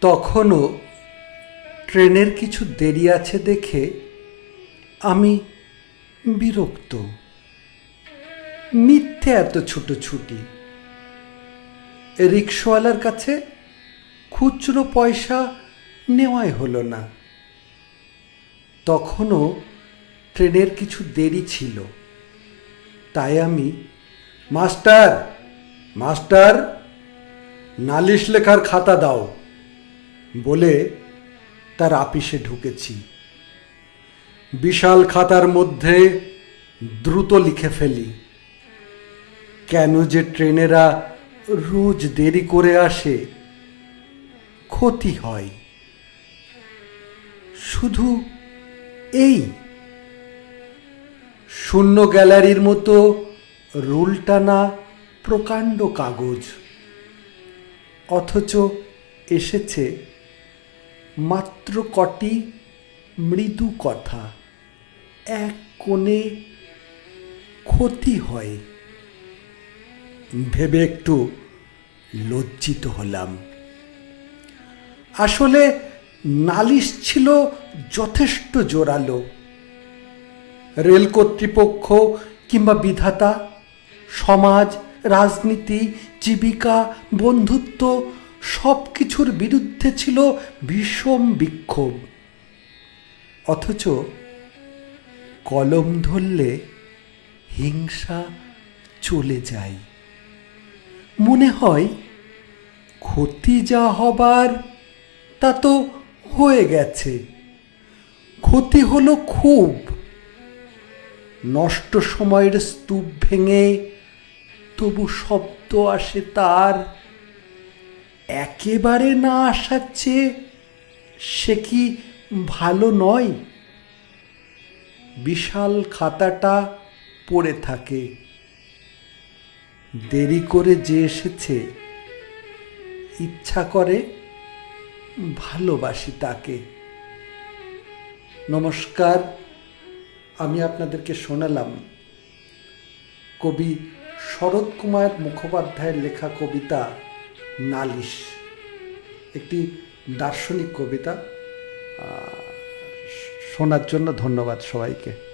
তখনও ট্রেনের কিছু দেরি আছে দেখে আমি বিরক্ত। মিথ্যে এত ছুটোছুটি রিক্সাওয়ালার কাছে খুচরো পয়সা নেওয়াই হলো না। তখনও ট্রেনের কিছু দেরি ছিল। তাই আমি, মাস্টার মাস্টার, নালিশ লেখার খাতা দাও। বলে তার আপিসে ঢুকেছি। বিশাল খাতার মধ্যে দ্রুত লিখে ফেলি, কেন যে ট্রেনেরা রোজ দেরি করে আসে, ক্ষতি হয়। শুধু এই, শূন্য গ্যালারির মতো রুল টানা প্রকাণ্ড কাগজ, অথচ এসেছে মাত্র কটি মৃদু কথা। এক কোণে ক্ষতি হয়। ভেবে একটু লজ্জিত হলাম। আসলে নালিশ ছিল যথেষ্ট জোরালো। রেল কর্তৃপক্ষ কিংবা বিধাতা, সমাজ, রাজনীতি, জীবিকা, বন্ধুত্ব সব কিছুর বিরুদ্ধে ছিল ভীষণ বিক্ষোভ। অথচ কলম ধরলে হিংসা চলে যায়। মনে হয় ক্ষতি যা হবার তা তো হয়ে গেছে। ক্ষতি হলো খুব। নষ্ট সময়ের স্তূপ ভেঙে তবু শব্দ আসে তার একেবারে না আসার চেয়ে সে কি ভালো নয়? বিশাল খাতাটা পড়ে থাকে। দেরি করে যে এসেছে, ইচ্ছা করে ভালোবাসি তাকে। নমস্কার, আমি আপনাদেরকে শোনালাম। কবি শরৎ কুমার মুখোপাধ্যায়ের লেখা কবিতা নালিশ। একটি দার্শনিক কবিতা শোনার জন্য ধন্যবাদ সবাইকে।